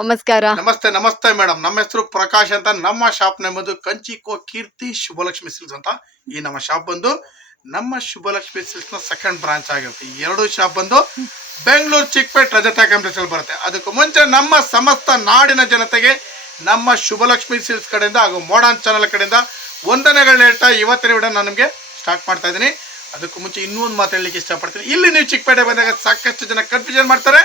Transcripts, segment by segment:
ನಮಸ್ಕಾರ. ನಮಸ್ತೆ ನಮಸ್ತೆ ಮೇಡಮ್. ನಮ್ಮ ಹೆಸರು ಪ್ರಕಾಶ್ ಅಂತ. ನಮ್ಮ ಶಾಪ್ ಬಂದು ಕಂಚಿಕೋ ಕೀರ್ತಿ ಶುಭಲಕ್ಷ್ಮಿ ಸಿಲ್ಸ್ ಅಂತ ಈ ನಮ್ಮ ಶಾಪ್ ಬಂದು ನಮ್ಮ ಶುಭಲಕ್ಷ್ಮಿ ಸಿಲ್ಕ್ಸ್ನ ಸೆಕೆಂಡ್ ಬ್ರಾಂಚ್ ಆಗಿರುತ್ತೆ ಎರಡು ಶಾಪ್ ಬಂದು ಬೆಂಗಳೂರು ಚಿಕ್ಕಪೇಟ್ ರಜತಾ ಕಾಂಪ್ಲೆಕ್ಸ್ ಅಲ್ಲಿ ಬರುತ್ತೆ. ಅದಕ್ಕೂ ಮುಂಚೆ ನಮ್ಮ ಸಮಸ್ತ ನಾಡಿನ ಜನತೆಗೆ ನಮ್ಮ ಶುಭಲಕ್ಷ್ಮಿ ಸಿಲ್ಸ್ ಕಡೆಯಿಂದ ಹಾಗೂ ಮಾಡರ್ನ್ ಚಾನಲ್ ಕಡೆಯಿಂದ ವಂದನೆಗಳನ್ನ ಹೇಳ್ತಾ ಇವತ್ತಿನ ವಿಡಿಯೋ ನಾನು ನಿಮಗೆ ಸ್ಟಾರ್ಟ್ ಮಾಡ್ತಾ ಇದ್ದೀನಿ. ಅದಕ್ಕೂ ಮುಂಚೆ ಇನ್ನೂ ಒಂದು ಮಾತು ಹೇಳಲಿಕ್ಕೆ ಇಷ್ಟಪಡ್ತೀನಿ. ಇಲ್ಲಿ ನೀವು ಚಿಕ್ಕಪೇಟೆ ಬಂದಾಗ ಸಾಕಷ್ಟು ಜನ ಕನ್ಫ್ಯೂಷನ್ ಮಾಡ್ತಾರೆ.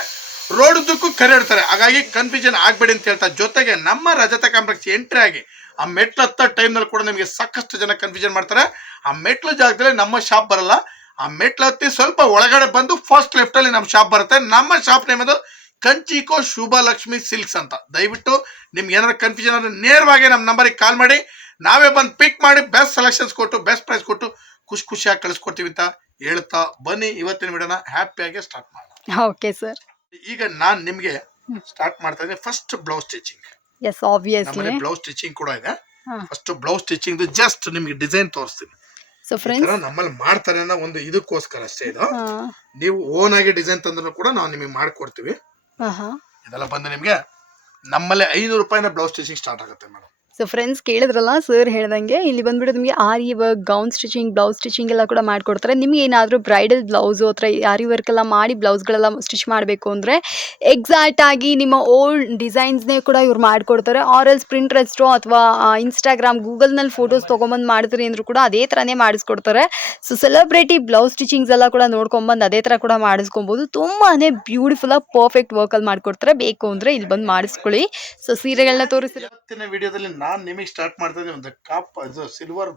ರೋಡ್ ಉದ್ದಕ್ಕೂ ಕರೆಡ್ತಾರೆ ಹಾಗಾಗಿ ಕನ್ಫ್ಯೂಷನ್ ಆಗ್ಬೇಡಿ ಅಂತ ಹೇಳ್ತಾ ಜೊತೆಗೆ ನಮ್ಮ ರಜತ ಕಾಂಪ್ಲೆಕ್ಸ್ ಎಂಟ್ರಿ ಆಗಿ ಆ ಮೆಟ್ಲು ಹತ್ತ ಟೈಮ್ನಲ್ಲಿ ಕೂಡ ನಿಮಗೆ ಸಾಕಷ್ಟು ಜನ ಕನ್ಫ್ಯೂಷನ್ ಮಾಡ್ತಾರೆ. ಆ ಮೆಟ್ಲು ಜಾಗದಲ್ಲಿ ನಮ್ಮ ಶಾಪ್ ಬರಲ್ಲ. ಆ ಮೆಟ್ಲು ಹತ್ತಿ ಸ್ವಲ್ಪ ಒಳಗಡೆ ಬಂದು ಫಸ್ಟ್ ಲೆಫ್ಟಲ್ಲಿ ನಮ್ಮ ಶಾಪ್ ಬರುತ್ತೆ. ನಮ್ಮ ಶಾಪ್ ನೇಮ್ ಅದು ಕಂಚಿಕೋ ಶುಭಲಕ್ಷ್ಮಿ ಸಿಲ್ಕ್ಸ್ ಅಂತ. ದಯವಿಟ್ಟು ನಿಮ್ಗೆ ಏನಾದ್ರು ಕನ್ಫ್ಯೂಷನ್ ಆದರೆ ನೇರವಾಗಿ ನಮ್ಮ ನಂಬರಿಗೆ ಕಾಲ್ ಮಾಡಿ. ನಾವೇ ಬಂದು ಪಿಕ್ ಮಾಡಿ ಬೆಸ್ಟ್ ಸೆಲೆಕ್ಷನ್ಸ್ ಕೊಟ್ಟು ಬೆಸ್ಟ್ ಪ್ರೈಸ್ ಕೊಟ್ಟು ಖುಷಿ ಖುಷಿಯಾಗಿ ಕಳಿಸ್ಕೊಡ್ತೀವಿ ಅಂತ ಹೇಳ್ತಾ ಬನ್ನಿ. ಇವತ್ತಿನ ವಿಡಿಯೋನ ಹ್ಯಾಪಿಯಾಗಿ ಸ್ಟಾರ್ಟ್ ಮಾಡೋಣ. ಓಕೆ ಸರ್ ಈಗ ನಾನ್ ನಿಮ್ಗೆ ಸ್ಟಾರ್ಟ್ ಮಾಡ್ತಾ ಇದ್ದೀನಿ first blouse stitching yes obviously ನಮ್ಮಲ್ಲಿ ಬ್ಲೌಸ್ ಸ್ಟಿಚಿಂಗ್ ಕೂಡ ಇದೆ. ಫಸ್ಟ್ ಬ್ಲೌಸ್ ಸ್ಟಿಚಿಂಗ್ ಜಸ್ಟ್ ನಿಮ್ಗೆ ಡಿಸೈನ್ ತೋರಿಸ್ತೀನಿ. ಸೊ ಫ್ರೆಂಡ್ಸ್ ನಮ್ಮಲ್ಲಿ ಮಾಡ್ತಾರೆ ಅನ್ನೋ ಒಂದು ಇದಕ್ಕೋಸ್ಕರ ಅಷ್ಟೇ ಇದು. ನೀವು ಓನ್ ಆಗಿ ಡಿಸೈನ್ ತಂದ್ರು ಕೂಡ ನಾವು ನಿಮಗೆ ಮಾಡ್ಕೊಡ್ತೀವಿ. ಇದೆಲ್ಲ ಬಂದು ನಿಮ್ಗೆ ನಮ್ಮಲ್ಲಿ ಐನೂರು ರೂಪಾಯಿನ ಬ್ಲೌಸ್ ಸ್ಟಿಚಿಂಗ್ ಸ್ಟಾರ್ಟ್ ಆಗುತ್ತೆ ಮೇಡಮ್ ಸೊ ಫ್ರೆಂಡ್ಸ್ ಕೇಳಿದ್ರಲ್ಲ ಸರ್ ಹೇಳ್ದಂಗೆ, ಇಲ್ಲಿ ಬಂದ್ಬಿಟ್ಟು ನಿಮಗೆ aari work gown stitching blouse stitching ಎಲ್ಲ ಕೂಡ ಮಾಡಿಕೊಡ್ತಾರೆ. ನಿಮ್ಗೆ ಏನಾದರೂ ಬ್ರೈಡಲ್ ಬ್ಲೌಸು ಅಥವಾ ಆರಿ ವರ್ಕ್ ಎಲ್ಲ ಮಾಡಿ ಬ್ಲೌಸ್ಗಳೆಲ್ಲ ಸ್ಟಿಚ್ ಮಾಡಬೇಕು ಅಂದರೆ ಎಕ್ಸಾಕ್ಟ್ ಆಗಿ ನಿಮ್ಮ ಓಲ್ಡ್ ಡಿಸೈನ್ಸ್ನೇ ಕೂಡ ಇವ್ರು ಮಾಡಿಕೊಡ್ತಾರೆ. ಆರಲ್ಸ್ ಪ್ರಿಂಟ್ ರೆಸ್ಟೋ ಅಥವಾ ಇನ್ಸ್ಟಾಗ್ರಾಮ್ ಗೂಗಲ್ನಲ್ಲಿ ಫೋಟೋಸ್ ತೊಗೊಂಬಂದು ಮಾಡಿದ್ರಿ ಅಂದರೂ ಕೂಡ ಅದೇ ಥರನೇ ಮಾಡಿಸ್ಕೊಡ್ತಾರೆ. ಸೊ ಸೆಲೆಬ್ರಿಟಿ ಬ್ಲೌಸ್ ಸ್ಟಿಚಿಂಗ್ಸ್ ಎಲ್ಲ ಕೂಡ ನೋಡ್ಕೊಂಬಂದು ಅದೇ ಥರ ಕೂಡ ಮಾಡಿಸ್ಕೊಬೋದು. ತುಂಬಾ ಬ್ಯೂಟಿಫುಲ್ಲಾಗಿ ಪರ್ಫೆಕ್ಟ್ ವರ್ಕಲ್ಲಿ ಮಾಡಿಕೊಡ್ತಾರೆ. ಬೇಕು ಅಂದರೆ ಇಲ್ಲಿ ಬಂದು ಮಾಡಿಸ್ಕೊಳ್ಳಿ. ಸೊ ಸೀರೆಗಳನ್ನ ತೋರಿಸಿ ವಿಡಿಯೋದಲ್ಲಿ ನಾನ್ ನಿಮಗೆ ಸ್ಟಾರ್ಟ್ ಮಾಡ್ತಾ ಇದ್ದೀನಿ ಒಂದು ಕಾಪ್ ಇದು ಸಿಲ್ವರ್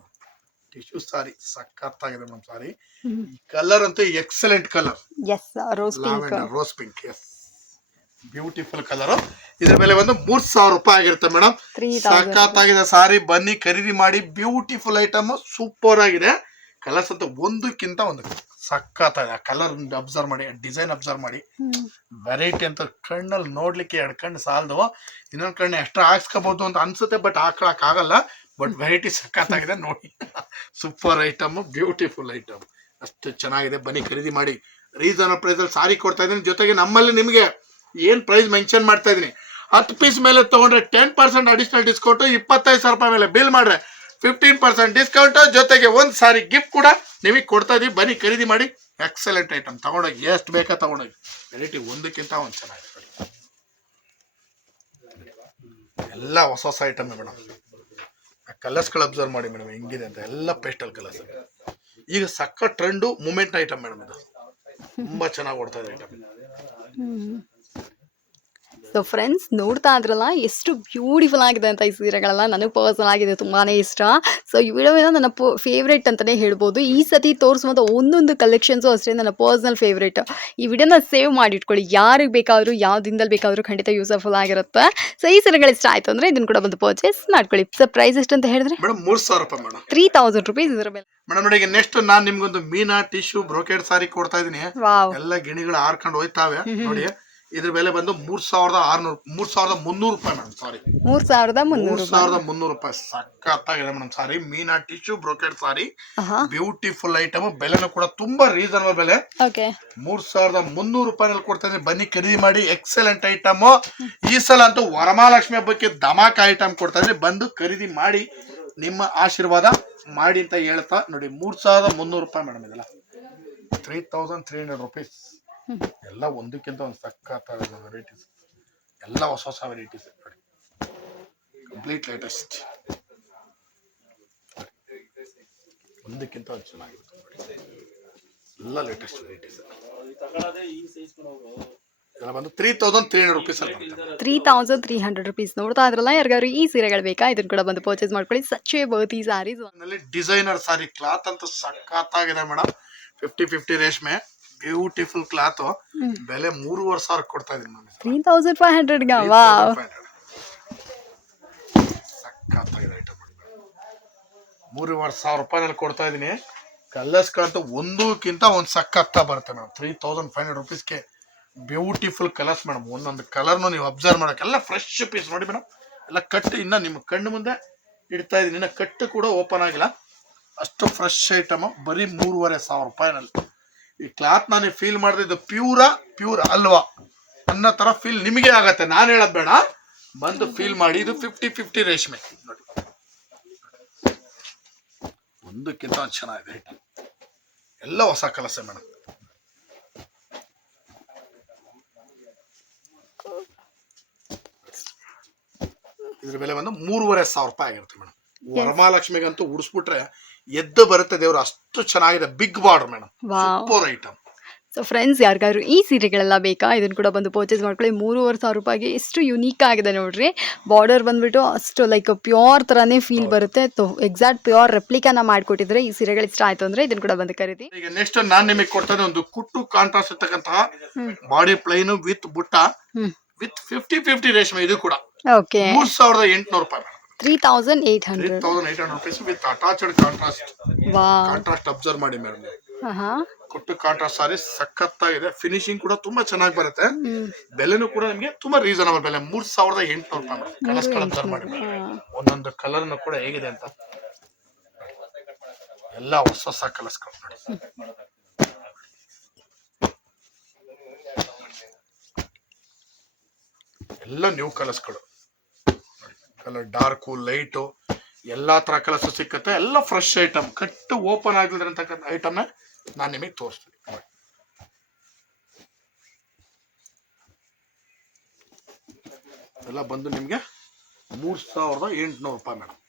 ಟಿಶ್ಯೂ ಸಾರಿ ಸಖತ್ತಾಗಿದೆ ಮೇಡಮ್ ಸಾರಿ. ಈ ಕಲರ್ ಅಂತೂ excellent colour yes rose pink rose pink yes beautiful colour ಇದ್ರ ಮೇಲೆ ಒಂದು ಮೂರ್ ಸಾವಿರ ರೂಪಾಯಿ ಆಗಿರುತ್ತೆ ಮೇಡಮ್ ಸಖತ್ ಸಖತ್ತಾಗಿದೆ ಸಾರಿ. ಬನ್ನಿ ಖರೀದಿ ಮಾಡಿ. ಬ್ಯೂಟಿಫುಲ್ ಐಟಮ್ ಸೂಪರ್ ಆಗಿದೆ. ಕಲರ್ಸ್ ಅಂತ ಒಂದಕ್ಕಿಂತ ಒಂದು ಸಖತ್ತಾಗಿದೆ ಆ ಕಲರ್ ಅಬ್ಸರ್ವ್ ಮಾಡಿ ಡಿಸೈನ್ ಅಬ್ಸರ್ವ್ ಮಾಡಿ. ವೆರೈಟಿ ಅಂತ ಕಣ್ಣಲ್ಲಿ ನೋಡ್ಲಿಕ್ಕೆ ಎರಡು ಕಣ್ಣು ಸಾಲದು. ಇನ್ನೊಂದು ಕಣ್ಣು ಎಕ್ಸ್ಟ್ರಾ ಹಾಕ್ಸ್ಕೋಬಹುದು ಅಂತ ಅನ್ಸುತ್ತೆ ಬಟ್ ಹಾಕೊಳಕ್ ಆಗಲ್ಲ ಬಟ್ ವೆರೈಟಿ ಸಖತ್ತಾಗಿದೆ ನೋಡಿ. ಸೂಪರ್ ಐಟಮ್ ಬ್ಯೂಟಿಫುಲ್ ಐಟಮ್ ಅಷ್ಟು ಚೆನ್ನಾಗಿದೆ. ಬನ್ನಿ ಖರೀದಿ ಮಾಡಿ. ರೀಸನಬಲ್ ಪ್ರೈಸ್ ಅಲ್ಲಿ ಸಾರಿ ಕೊಡ್ತಾ ಇದ್ದೀನಿ. ಜೊತೆಗೆ ನಮ್ಮಲ್ಲಿ ನಿಮಗೆ ಏನ್ ಪ್ರೈಸ್ ಮೆನ್ಷನ್ ಮಾಡ್ತಾ ಇದೀನಿ ಹತ್ತು ಪೀಸ್ ಮೇಲೆ ತಗೊಂಡ್ರೆ ಟೆನ್ ಪರ್ಸೆಂಟ್ ಅಡಿಷನಲ್ ಡಿಸ್ಕೌಂಟ್ ಇಪ್ಪತ್ತೈದು ಸಾವಿರ ರೂಪಾಯಿ ಮೇಲೆ ಬಿಲ್ ಮಾಡ್ರೆ ಫಿಫ್ಟೀನ್ ಪರ್ಸೆಂಟ್ ಡಿಸ್ಕೌಂಟ್ ಜೊತೆಗೆ ಒಂದು ಸಾರಿ ಗಿಫ್ಟ್ ಕೂಡ ನಿಮಗೆ ಕೊಡ್ತಾ ಇದೀವಿ. ಬನ್ನಿ, ಖರೀದಿ ಮಾಡಿ. ಎಕ್ಸಲೆಂಟ್ ಐಟಮ್ ತಗೊಂಡೋಗಿ, ಎಷ್ಟು ಬೇಕಾ ತಗೊಂಡೋಗಿ. ವೆರೈಟಿ ಒಂದಕ್ಕಿಂತ ಒಂದು ಚೆನ್ನಾಗಿದೆ. ಎಲ್ಲ ಹೊಸ ಹೊಸ ಐಟಮ್ ಮೇಡಮ್. ಕಲರ್ಸ್ಗಳು ಅಬ್ಸರ್ವ್ ಮಾಡಿ ಮೇಡಮ್, ಹೆಂಗಿದೆ ಅಂತ. ಎಲ್ಲ ಪೇಸ್ಟಲ್ ಕಲರ್ಸ್ ಈಗ ಸಕ್ಕ ಟ್ರೆಂಡು ಮೂಮೆಂಟ್ ಐಟಮ್ ಮೇಡಮ್ ಇದು. ತುಂಬಾ ಚೆನ್ನಾಗಿ ಓಡ್ತಾ ಇದೆ ಐಟಮ್ ಸೊ ಫ್ರೆಂಡ್ಸ್ ನೋಡ್ತಾ ಇದ್ರಲ್ಲ ಎಷ್ಟು ಬ್ಯೂಟಿಫುಲ್ ಆಗಿದೆ ಅಂತ ಈ ಸೀರೆಗಳೆಲ್ಲ. ನನಗೆ ಪರ್ಸನಲ್ ಆಗಿದೆ ತುಂಬಾ ಇಷ್ಟ. ಸೊ ಈ ವಿಡಿಯೋ ನನ್ನ ಫೇವ್ರೇಟ್ ಅಂತಲೇ ಹೇಳ್ಬೋದು. ಈ ಸತಿ ತೋರಿಸುವಂಥ ಒಂದೊಂದು ಕಲೆಕ್ಷನ್ಸು ಅಷ್ಟೇ ನನ್ನ ಪರ್ಸನಲ್ ಫೇವ್ರೇಟ್ ಈ ವಿಡಿಯೋನ ಸೇವ್ ಮಾಡಿ ಇಟ್ಕೊಳ್ಳಿ ಯಾರಿಗೆ ಬೇಕಾದರೂ ಯಾವ ದಿನದಲ್ಲಿ ಬೇಕಾದರೂ ಖಂಡಿತ ಯೂಸ್ಫುಲ್ ಆಗಿರುತ್ತೆ. ಸೊ ಈ ಸೀರೆಗಳು ಇಷ್ಟ ಆಯಿತು ಅಂದರೆ ಇದನ್ನು ಕೂಡ ಬಂದು ಪರ್ಚೇಸ್ ಮಾಡ್ಕೊಳ್ಳಿ. ಸೊ ಪ್ರೈಸ್ ಎಷ್ಟು ಅಂತ ಹೇಳಿದ್ರೆ? ಮೂರು ಸಾವಿರ ರೂಪಾಯಿ ಮೇಡಮ್ ತ್ರೀ ತೌಸಂಡ್ ರುಪೀಸ್ ಇದರ ಮೇಲೆ. ಮೇಡಮ್ ನೋಡಿ ಈಗ ನೆಕ್ಸ್ಟ್ ನಾನು ನಿಮ್ಗೊಂದು ಮೀನಾ ಟಿಶ್ಯೂ ಬ್ರೋಕೆಡ್ ಸಾರಿ ಕೊಡ್ತಾ ಇದೀನಿ ವಾವ್ ಎಲ್ಲ ಗಿಣಿಗಳು ಹಾರ್ಕೊಂಡು ಹೋಯ್ತಾವೆ. ನೋಡಿ ಇದ್ರ ಬೆಲೆ ಬಂದು ಮೂರ್ ಸಾವಿರದ ಆರ್ನೂರು ಮೂರ್ ಸಾವಿರದ ಮುನ್ನೂರು ರೂಪಾಯಿ ಮೇಡಮ್ ಸಾರಿ ಮೂರ್ ಸಾವಿರದ ಮೂರ್ ರೂಪಾಯಿ. ಸಾವಿರದ ಮುನ್ನೂರು ರೂಪಾಯಿ. ಸಖತ್ತಾಗಿದೆ madam sari Meena tissue brocade sari beautiful item ಬೆಲೆನೂ ಕೂಡ ತುಂಬಾ ರೀಸನಬಲ್ ಬೆಲೆ. ಓಕೆ ಮೂರ್ ಸಾವಿರದ ಮುನ್ನೂರು ರೂಪಾಯಿನಲ್ಲಿ ಕೊಡ್ತಾ ಇದ್ದೀನಿ. ಬನ್ನಿ ಖರೀದಿ ಮಾಡಿ. ಎಕ್ಸಲೆಂಟ್ ಐಟಮ್ ಈ ಸಲ ಅಂತೂ ವರಮಹಾಲಕ್ಷ್ಮಿ ಹಬ್ಬಕ್ಕೆ ಧಮಾಕ ಐಟಮ್ ಕೊಡ್ತಾ ಇದ್ದೀನಿ. ಬಂದು ಖರೀದಿ ಮಾಡಿ ನಿಮ್ಮ ಆಶೀರ್ವಾದ ಮಾಡಿ ಅಂತ ಹೇಳ್ತಾ ನೋಡಿ. ಮೂರ್ ಸಾವಿರದ ಮುನ್ನೂರು ರೂಪಾಯಿ ಮೇಡಮ್ ಇದೆಲ್ಲ. Three thousand three hundred rupees ಎಲ್ಲ ಒಂದಕ್ಕಿಂತ ಒಂದು ಸಕ್ಕತ್ತಾದ ವೆರೈಟೀಸ್ ಎಲ್ಲ ಹೊಸ ಹೊಸ ವೆರೈಟೀಸ್ ನೋಡಿ. ಕಂಪ್ಲೀಟ್ ಲೇಟೆಸ್ಟ್ ಒಂದಕ್ಕಿಂತ ಒಂದು ಚೆನ್ನಾಗಿರುತ್ತೆ ನೋಡಿ. ಎಲ್ಲ ಲೇಟೆಸ್ಟ್ ವೆರೈಟೀಸ್ ಇದೆಲ್ಲ ಬಂದು three thousand three hundred rupees. Three thousand three hundred rupees ನೋಡ್ತಾ ಇದ್ರಲ್ಲ ಯಾರಿಗಾದ್ರು ಈ ಸೀರೆಗಳು ಬೇಕಾ? ಇದನ್ನ ಕೂಡ ಬಂದು ಪರ್ಚೇಸ್ ಮಾಡ್ಕೊಳ್ಳಿ. ಸಚ್ಚೆ ಬರ್ತಿ ಸ್ಯಾರೀಸ್ನಲ್ಲಿ ಡಿಸೈನರ್ ಸಾರಿ ಕ್ಲಾತ್ ಅಂತೂ ಸಖತ್ತಾಗಿದೆ ಮೇಡಮ್ ಫಿಫ್ಟಿ ಫಿಫ್ಟಿ ರೇಷ್ಮೆ. Beautiful cloth. ಬೆಲೆ ಮೂರುವರೆ ಸಾವಿರ ಕೊಡ್ತಾ ಇದೀನಿ ನಾನು ತ್ರೀ ತೌಸಂಡ್ ಫೈವ್ ಹಂಡ್ರೆಡ್ಗೆ ವಾ ಸಖತ್ತಾಗಿದೆ ಐಟಮ್ ಮೂರುವರೆ ಸಾವಿರ ರೂಪಾಯಿನಲ್ಲಿ ಕೊಡ್ತಾ ಇದೀನಿ. ಕಲರ್ಸ್ಗಳಂತೂ ಒಂದಕ್ಕಿಂತ ಒಂದು ಸಖತ್ತ ಬರುತ್ತೆ madam. Three thousand five hundred ರುಪೀಸ್ಗೆ beautiful colours madam. ಒಂದೊಂದು ಕಲರ್ನು ನೀವು ಅಬ್ಸರ್ವ್ ಮಾಡೋಕ್ಕೆಲ್ಲ ಫ್ರೆಶ್ ಪೀಸ್ ನೋಡಿ ಮೇಡಮ್. ಎಲ್ಲ ಕಟ್ ಇನ್ನ ನಿಮ್ಮ ಕಣ್ಣು ಮುಂದೆ ಇಡ್ತಾ ಇದೀನಿ. ಇನ್ನು ಕಟ್ಟು ಕೂಡ ಓಪನ್ ಆಗಿಲ್ಲ. ಅಷ್ಟು ಫ್ರೆಶ್ ಐಟಮು ಬರೀ ಮೂರುವರೆ ಸಾವಿರ ರೂಪಾಯಿನಲ್ಲಿ. ಈ ಕ್ಲಾತ್ ನಾನು ಫೀಲ್ ಮಾಡಿದ್ರೆ ಪ್ಯೂರಾ ಪ್ಯೂರ್ ಅಲ್ವಾ? ಅನ್ನೋ ಥರ ಫೀಲ್ ನಿಮಗೆ ಆಗತ್ತೆ. ನಾನು ಹೇಳೋದು ಬೇಡ. ಬಂದು ಫೀಲ್ ಮಾಡಿ. ಇದು ಫಿಫ್ಟಿ ಫಿಫ್ಟಿ ರೇಷ್ಮೆ. ನೋಡಿ ಒಂದಕ್ಕಿಂತ ಒಂದ್ ಚೆನ್ನಾಗಿದೆ. ಎಲ್ಲ ಹೊಸ ಕಲಸೆ ಮೇಡಮ್ ಇದ್ರ ಬೆಲೆ ಬಂದು ಮೂರುವರೆ ಸಾವಿರ ರೂಪಾಯಿ ಆಗಿರುತ್ತೆ ಮೇಡಮ್ ವರಮಹಾಲಕ್ಷ್ಮಿಗಂತೂ ಉಡಿಸ್ಬಿಟ್ರೆ ಎದ್ದು ಬರುತ್ತೆ ದೇವ್ರು ಅಷ್ಟು ಚೆನ್ನಾಗಿದೆ big border madam wow super item so friends ಯಾರಿಗಾದ್ರು ಈ ಸೀರೆಗಳೆಲ್ಲ ಬೇಕಾ? ಇದನ್ನ ಕೂಡ ಬಂದು ಪರ್ಚೇಸ್ ಮಾಡ್ಕೊಳ್ಳಿ. ಮೂರುವರೆ ಸಾವಿರ ರೂಪಾಯಿಗೆ ಎಷ್ಟು ಯುನೀಕ್ ಆಗಿದೆ ನೋಡ್ರಿ. ಬಾರ್ಡರ್ ಬಂದ್ಬಿಟ್ಟು ಅಷ್ಟು ಲೈಕ್ ಪ್ಯೂರ್ ಥರನೇ ಫೀಲ್ ಬರುತ್ತೆ. ಎಕ್ಸಾಕ್ಟ್ ಪ್ಯೂರ್ ರೆಪ್ಲಿಕಾನ ಮಾಡಿಕೊಟ್ಟಿದ್ರೆ ಈ ಸೀರೆಗಳು ಇಷ್ಟ ಆಯ್ತು ಅಂದ್ರೆ ಇದನ್ನ ಕೂಡ ಬಂದು ಖರೀದಿ. ಈಗ ನೆಕ್ಸ್ಟ್ ನಾನ್ ನಿಮಗೆ ಕೊಡ್ತಾನೆ ಒಂದು ಕುಟ್ಟು ಕಾಂಟ್ರಾಸ್ಟ್ ಇರ್ತಕ್ಕಂತಹ ಬಾಡಿ ಪ್ಲೈನ್ ವಿತ್ ಬುಟ್ಟ ಹ್ಮ್. ವಿತ್ ಫಿಫ್ಟಿ ಫಿಫ್ಟಿ ರೇಷ್ಮೆ ಇದು ಕೂಡ. ಓಕೆ ಮೂರ್ ಸಾವಿರದ ಎಂಟುನೂರು ರೂಪಾಯಿ three thousand three hundred thousand eight hundred rupees with attach contrast ವಾ ಕಾಂಟ್ರಾಸ್ಟ್ ಅಬ್ಸರ್ವ್ ಮಾಡಿ ಮೇಡಮ್ ಕೊಟ್ಟು ಕುಟ್ಟು ಕಾಂಟ್ರಾಸ್ಟ್ ಸಾರಿ ಸಖತ್ತಾಗಿದೆ. ಫಿನಿಶಿಂಗ್ ಕೂಡ ತುಂಬಾ ಚೆನ್ನಾಗಿ ಬರುತ್ತೆ. ಹ್ಮ್. ಬೆಲೆನೂ ಕೂಡ ನಿಮಗೆ ತುಂಬಾ ರೀಸನಬಲ್ ಬೆಲೆ. ಮೂರ್ ಸಾವಿರದ ಎಂಟುನೂರು ರೂಪಾಯಿ ಕಲರ್ಸ್ ಕಲರ್ ಮಾಡಿ. ಒಂದೊಂದು ಕಲರ್ ಕೂಡ ಹೇಗಿದೆ ಅಂತ. ಎಲ್ಲ ಹೊಸ ಹೊಸ ಕಲರ್ಸ್ಗಳು ನೋಡಿ. ಎಲ್ಲ ನ್ಯೂ ಕಲರ್ಸ್ಗಳು ಕಲರ್ ಡಾರ್ಕು ಲೈಟು ಎಲ್ಲ ತರ ಕಲರ್ಸ್ ಸಿಕ್ಕತ್ತೆ. ಎಲ್ಲ ಫ್ರೆಶ್ ಐಟಮ್ ಕಟ್ಟು ಓಪನ್ ಆಗಿಲ್ದಿರತಕ್ಕಂಥ ಐಟಮ್ನ ನಾನು ನಿಮಗೆ ತೋರಿಸ್ತೀನಿ. ಎಲ್ಲ ಬಂದು ನಿಮಗೆ ಮೂರು ಸಾವಿರದ ಎಂಟುನೂರು ರೂಪಾಯಿ ಮೇಡಮ್.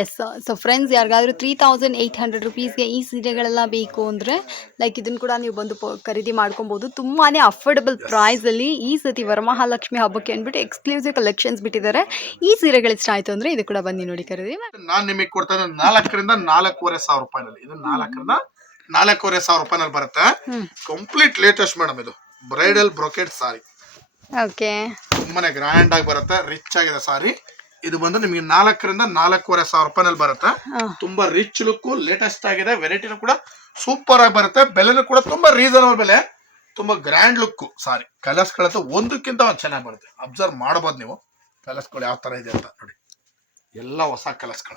ಎಸ್ ಸೊ ಫ್ರೆಂಡ್ಸ್ ಯಾರಿಗಾದ್ರೂ ತ್ರೀ ತೌಸಂಡ್ ಏಯ್ಟ್ ಹಂಡ್ರೆಡ್ ರುಪೀಸ್ಗೆ ಈ ಸೀರೆಗಳೆಲ್ಲ ಬೇಕು ಅಂದರೆ ಲೈಕ್ ಇದನ್ನು ಕೂಡ ನೀವು ಬಂದು ಖರೀದಿ ಮಾಡ್ಕೊಬೋದು. ತುಂಬಾ ಅಫೋರ್ಡಬಲ್ ಪ್ರೈಸಲ್ಲಿ ಈ ಸತಿ ವರಮಹಾಲಕ್ಷ್ಮಿ ಹಬ್ಬಕ್ಕೆ ಅಂದ್ಬಿಟ್ಟು ಎಕ್ಸ್ಕ್ಲೂಸಿವ್ ಕಲೆಕ್ಷನ್ಸ್ ಬಿಟ್ಟಿದ್ದಾರೆ. ಈ ಸೀರೆಗಳು ಇಷ್ಟ ಆಯಿತು ಅಂದರೆ ಇದು ಕೂಡ ಬನ್ನಿ ನೋಡಿ ಖರೀದಿ ನಾನು ನಿಮಗೆ ಕೊಡ್ತಾ ಇದ್ದೀನಿ ನಾಲ್ಕರಿಂದ ನಾಲ್ಕೂವರೆ ಸಾವಿರ ರೂಪಾಯಿನಲ್ಲಿ. ಇದು ನಾಲ್ಕರಿಂದ ನಾಲ್ಕೂವರೆ ಸಾವಿರ ರೂಪಾಯಿನಲ್ಲಿ ಬರುತ್ತೆ. ಕಂಪ್ಲೀಟ್ ಲೇಟೆಸ್ಟ್ ಮೇಡಮ್ ಇದು. ಬ್ರೈಡಲ್ ಬ್ರೊಕೆಟ್ ಸಾರಿ ಓಕೆ ತುಂಬಾನೇ ಗ್ರ್ಯಾಂಡ್ ಆಗಿ ಬರುತ್ತೆ. ರಿಚ್ ಆಗಿದೆ ಸಾರಿ ಇದು ಬಂದು ನಿಮಗೆ ನಾಲ್ಕರಿಂದ ನಾಲ್ಕೂವರೆ ಸಾವಿರ ರೂಪಾಯಿನಲ್ಲಿ ಬರುತ್ತೆ. ತುಂಬಾ ರಿಚ್ ಲುಕ್ ಲೇಟೆಸ್ಟ್ ಆಗಿದೆ. ವೆರೈಟಿನೂ ಕೂಡ ಸೂಪರ್ ಆಗಿ ಬರುತ್ತೆ. ಬೆಲೆನೂ ಕೂಡ ತುಂಬಾ ರೀಸನಬಲ್ ಬೆಲೆ. ತುಂಬಾ ಗ್ರ್ಯಾಂಡ್ ಲುಕ್ ಸಾರಿ. ಕಲರ್ಸ್ ಕಲರ್ಸ್ಗಳಂತೂ ಒಂದಕ್ಕಿಂತ ಒಂದು ಚೆನ್ನಾಗಿ ಬರುತ್ತೆ. ಅಬ್ಸರ್ವ್ ಮಾಡಬಹುದು ನೀವು. ಕಲರ್ಸ್ಗಳು ಯಾವ ತರ ಇದೆ ಅಂತ ನೋಡಿ. ಎಲ್ಲ ಹೊಸ ಕಲರ್ಸ್ಗಳ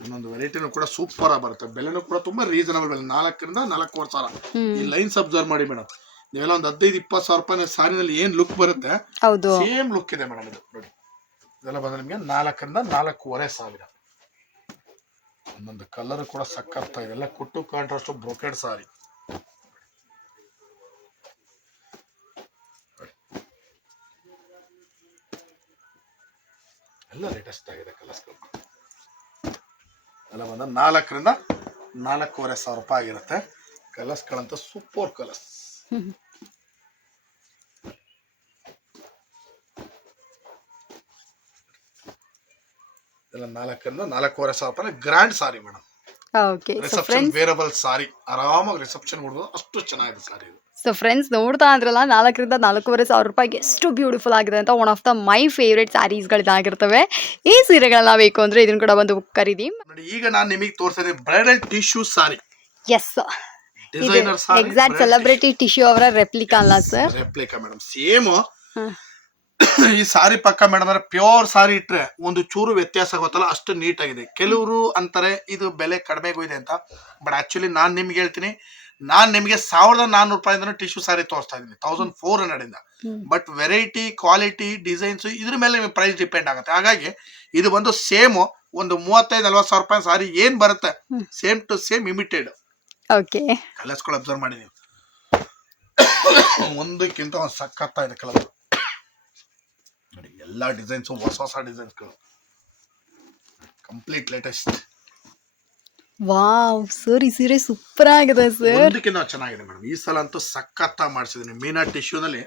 ಇನ್ನೊಂದು ವೆರೈಟಿನೂ ಕೂಡ ಸೂಪರ್ ಆಗಿ ಬರುತ್ತೆ. ಬೆಲೆನೂ ಕೂಡ ತುಂಬಾ ರೀಸನಬಲ್ ಬೆಲೆ. ನಾಲ್ಕರಿಂದ ನಾಲ್ಕೂವರೆ ಸಾವಿರ. ಈ ಲೈನ್ಸ್ ಅಬ್ಸರ್ವ್ ಮಾಡಿ ಮೇಡಮ್ ನೀವೆಲ್ಲ ಒಂದು ಹದಿನೈದು ಇಪ್ಪತ್ತು ಸಾವಿರ ರೂಪಾಯಿ ಸಾರಿನಲ್ಲಿ ಏನ್ ಲುಕ್ ಬರುತ್ತೆ? ಹೌದು. ಸೇಮ್ ಲುಕ್ ಇದೆ ಮೇಡಮ್ ಇದು. ನೋಡಿ. ಇದೆಲ್ಲ ಬಂದ್ರೆ ನಿಮಗೆ ನಾಲ್ಕರಿಂದ ನಾಲ್ಕೂವರೆ ಸಾವಿರ. ಒಂದೊಂದು ಕಲರ್ ಕೂಡ ಸಕ್ಕತ್ತ ಇದೆಲ್ಲ ಕುಟ್ಟು ಕಾಂಟ್ರಾಸ್ಟ್ ಬ್ರೋಕೆಡ್ ಸಾರಿ. ಎಲ್ಲ ಲೇಟೆಸ್ಟ್ ಆಗಿದೆ ಕಲರ್ಸ್ ಎಲ್ಲ ಬಂದ ನಾಲ್ಕರಿಂದ ನಾಲ್ಕೂವರೆ ಸಾವಿರ ರೂಪಾಯಿ ಆಗಿರುತ್ತೆ. ಕಲರ್ಸ್ಗಳಂತ ಸೂಪರ್ ಕಲರ್ಸ್ ನಾಲ್ಕರಿಂದ ನಾಲ್ಕೂವರೆ ಸಾವಿರ grand sari madam okay so friends wearable sari ಆರಾಮಾಗಿ ರಿಸೆಪ್ಷನ್ ಕೊಡ್ಬೋದು ಅಷ್ಟು ಚೆನ್ನಾಗಿದೆ ಸಾರಿ ಇದು. ಸೊ ಫ್ರೆಂಡ್ಸ್ ನೋಡ್ತಾ ಇದ್ರಲ್ಲ ನಾಲ್ಕರಿಂದ ನಾಲ್ಕೂವರೆ ಸಾವಿರ ರೂಪಾಯಿಗೆ ಎಷ್ಟು ಬ್ಯೂಟಿಫುಲ್ ಆಗಿದೆ ಅಂತ one of the my favourite ಸ್ಯಾರೀಸ್ಗಳಿದಾಗಿರ್ತವೆ ಈ ಸೀರೆಗಳನ್ನ ಬೇಕು ಅಂದರೆ ಇದನ್ನು ಕೂಡ ಬಂದು ಖರೀದಿ. ನೋಡಿ ಈಗ ನಾನು ನಿಮಗೆ ತೋರಿಸಿದೆ bridal tissue sari yes designer exact celebrity tissue ಅವರ ರೆಪ್ಲಿಕಾ ಅಲ್ಲ ಸರ್ ರೆಪ್ಲಿಕಾ ಮೇಡಮ್ ಸೇಮ್ ಈ ಸಾರಿ ಪಕ್ಕ ಮೇಡಮ್ ಅಂದ್ರೆ ಪ್ಯೂರ್ ಸಾರಿ ಇಟ್ರೆ ಒಂದು ಚೂರು ವ್ಯತ್ಯಾಸ ಗೊತ್ತಲ್ಲ ಅಷ್ಟು ನೀಟ್ ಆಗಿದೆ. ಕೆಲವರು ಅಂತಾರೆ ಇದು ಬೆಲೆ ಕಡಿಮೆಗೂ ಇದೆ ಅಂತ ಬಟ್ ಆಕ್ಚುಲಿ ನಾನು ನಿಮ್ಗೆ ಹೇಳ್ತೀನಿ ನಾನ್ ನಿಮಗೆ ಸಾವಿರದ ನಾನ್ನೂರು ರೂಪಾಯಿಂದ ಟಿಶ್ಯೂ ಸಾರಿ ತೋರಿಸ್ತಾ ಇದ್ದೀನಿ ತೌಸಂಡ್ ಫೋರ್ ಹಂಡ್ರೆಡ್ ಇಂದ. ಬಟ್ ವೆರೈಟಿ ಕ್ವಾಲಿಟಿ ಡಿಸೈನ್ಸ್ ಇದ್ರ ಮೇಲೆ ನಿಮಗೆ ಪ್ರೈಸ್ ಡಿಪೆಂಡ್ ಆಗುತ್ತೆ. ಹಾಗಾಗಿ ಇದು ಬಂದು ಸೇಮ್ ಒಂದು ಮೂವತ್ತೈದು ನಲ್ವತ್ತು ಸಾವಿರ ರೂಪಾಯಿ ಸಾರಿ ಏನ್ ಬರುತ್ತೆ. Same to same imitated okay ಕಲರ್ಸ್ಗಳು observe ಮಾಡಿ ನೀವು. ಒಂದಕ್ಕಿಂತ ಒಂದು ಸಖತ್ತ ಇದೆ ಕಲರ್. ನೋಡಿ ಎಲ್ಲ ಡಿಸೈನ್ಸ್ ಹೊಸ ಹೊಸ ಡಿಸೈನ್ಸ್ಗಳು ಕಂಪ್ಲೀಟ್ ಲೇಟೆಸ್ಟ್ ವಾವ್ ಸರ್ ಈ ಸೀರೆ ಸೂಪರ್ ಆಗಿದೆ ಸರ್ ಒಂದಕ್ಕಿಂತ ಚೆನ್ನಾಗಿದೆ ಮೇಡಮ್ ಈ ಸಲ ಅಂತೂ ಸಖತ್ತ ಮಾಡಿಸಿದ್ದೀನಿ. ಮೀನಾ ಟಿಶ್ಯೂನಲ್ಲಿ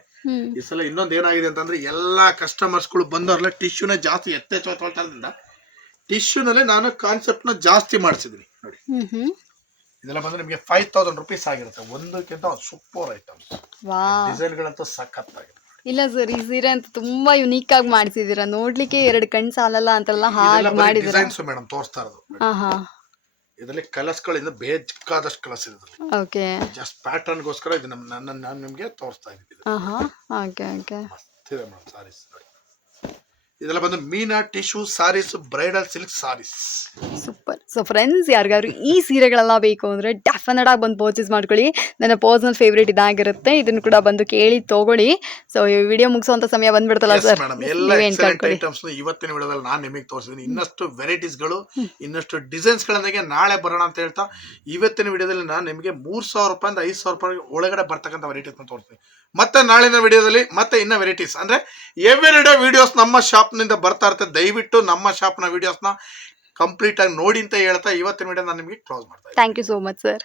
ಈ ಸಲ ಇನ್ನೊಂದು ಏನಾಗಿದೆ ಅಂತಂದ್ರೆ ಎಲ್ಲಾ ಕಸ್ಟಮರ್ಸ್ಗಳು ಬಂದವ್ರಲ್ಲ ಟಿಶ್ಯೂನ ಜಾಸ್ತಿ ಎತ್ತೆ ತೊಳ್ತಾರಿಂದ ಟಿಶ್ಯೂನಲ್ಲಿ ನಾನು ಕಾನ್ಸೆಪ್ಟ್ನ ಜಾಸ್ತಿ ಮಾಡಿಸಿದ್ದೀನಿ. ನೋಡಿ. ಇದೆಲ್ಲ ಬಂದ್ರೆ ನಿಮಗೆ ಫೈವ್ ತೌಸಂಡ್ ರುಪೀಸ್ ಆಗಿರುತ್ತೆ. ಒಂದಕ್ಕಿಂತ ಒಂದು ಸೂಪರ್ ಐಟಮ್ಸ್ ಡಿಸೈನ್ಗಳಂತೂ ಸಖತ್ತಾಗಿದೆ. ಇಲ್ಲ ಸರ್ ಈ ಸೀರೆ ಅಂತ ತುಂಬಾ ಯುನೀಕ್ ಆಗಿ ಮಾಡಿಸಿದೀರಾ. ನೋಡ್ಲಿಕ್ಕೆ ಎರಡು ಕಣ್ ಸಾಲಲ್ಲ ಅಂತೆಲ್ಲ ಹಾಗೆ ಮಾಡಿದ್ರೆ? ಡಿಸೈನ್ಸ್ ಮೇಡಮ್ ತೋರಿಸ್ತಾ ಇರೋದು. ಇದರಲ್ಲಿ ಕಲರ್ಸ್ಗಳಿಂದ ಬೇಜಕ್ಕಾದಷ್ಟು ಕಲರ್ಸ್ ಇದೆ ಓಕೆ ಜಸ್ಟ್ ಪ್ಯಾಟರ್ನ್ಗೋಸ್ಕರ ಇದು ನಮ್ಮ ನನ್ನ ನಾನು ನಿಮಗೆ ತೋರಿಸ್ತಾ ಇದ್ದೀನಿ. ಹಾ ಹಾ ಓಕೆ ಓಕೆ ಮಸ್ತ್ ಇದೆ ಮೇಡಮ್ ಸಾರೀಸ್ ನೋಡಿ ಇದೆಲ್ಲ ಬಂದು Meena tissue saris bridal silk saris. Super. So friends ಯಾರಿಗಾದ್ರು ಈ ಸೀರೆಗಳೆಲ್ಲ ಬೇಕು ಅಂದರೆ ಡೆಫಿನೆಟ್ ಆಗಿ ಬಂದು ಪರ್ಚೇಸ್ ಮಾಡ್ಕೊಳ್ಳಿ. ನನ್ನ ಪರ್ಸನಲ್ ಫೇವ್ರೇಟ್ ಇದಾಗಿರುತ್ತೆ. ಇದನ್ನು ಕೂಡ ಬಂದು ಕೇಳಿ ತಗೊಳ್ಳಿ. ಸೊ ಈ ವಿಡಿಯೋ ಮುಗಿಸುವಂತ ಸಮಯ ಬಂದ್ಬಿಡ್ತಲ್ಲ ಸರ್ ಮೇಡಮ್ ಎಲ್ಲ ಎಕ್ಸಲೆಂಟ್ ಐಟಮ್ಸ್ ಇವತ್ತಿನ ವಿಡಿಯೋದಲ್ಲಿ ನಾನು ನಿಮಗೆ ತೋರಿಸಿದ್ದೀನಿ. ಇನ್ನಷ್ಟು ವೆರೈಟೀಸ್ಗಳು ಇನ್ನಷ್ಟು ಡಿಸೈನ್ಸ್ಗಳೊಂದಿಗೆ ನಾಳೆ ಬರೋಣ ಅಂತ ಹೇಳ್ತಾ ಇವತ್ತಿನ ವಿಡಿಯೋದಲ್ಲಿ ನಾನು ನಿಮಗೆ ಮೂರು ಸಾವಿರ ರೂಪಾಯಿಂದ ಐದು ಸಾವಿರ ರೂಪಾಯಿ ಒಳಗಡೆ ಬರ್ತಕ್ಕಂಥ ವೆರೈಟೀಸ್ ತೋರಿಸ್ತೀನಿ. ಮತ್ತೆ ನಾಳಿನ ವಿಡಿಯೋದಲ್ಲಿ ಮತ್ತೆ ಇನ್ನ ವೆರೈಟೀಸ್ ಅಂದರೆ ಎವ್ರಿ ಡೇ ವಿಡಿಯೋಸ್ ನಮ್ಮ ಶಾಪ್ ನಿಂದ ಬರ್ತಾ ಇರುತ್ತೆ. ದಯವಿಟ್ಟು ನಮ್ಮ ಶಾಪ್ನ ಕಂಪ್ಲೀಟ್ ಆಗಿ ನೋಡಿ ಅಂತ ಹೇಳ್ತಾ ಇವತ್ತಿನ ವಿಡಿಯೋ ನಾನು ನಿಮಗೆ ಕ್ಲೋಸ್ ಮಾಡ್ತಾ ಇದ್ದೀನಿ. Thank you so much sir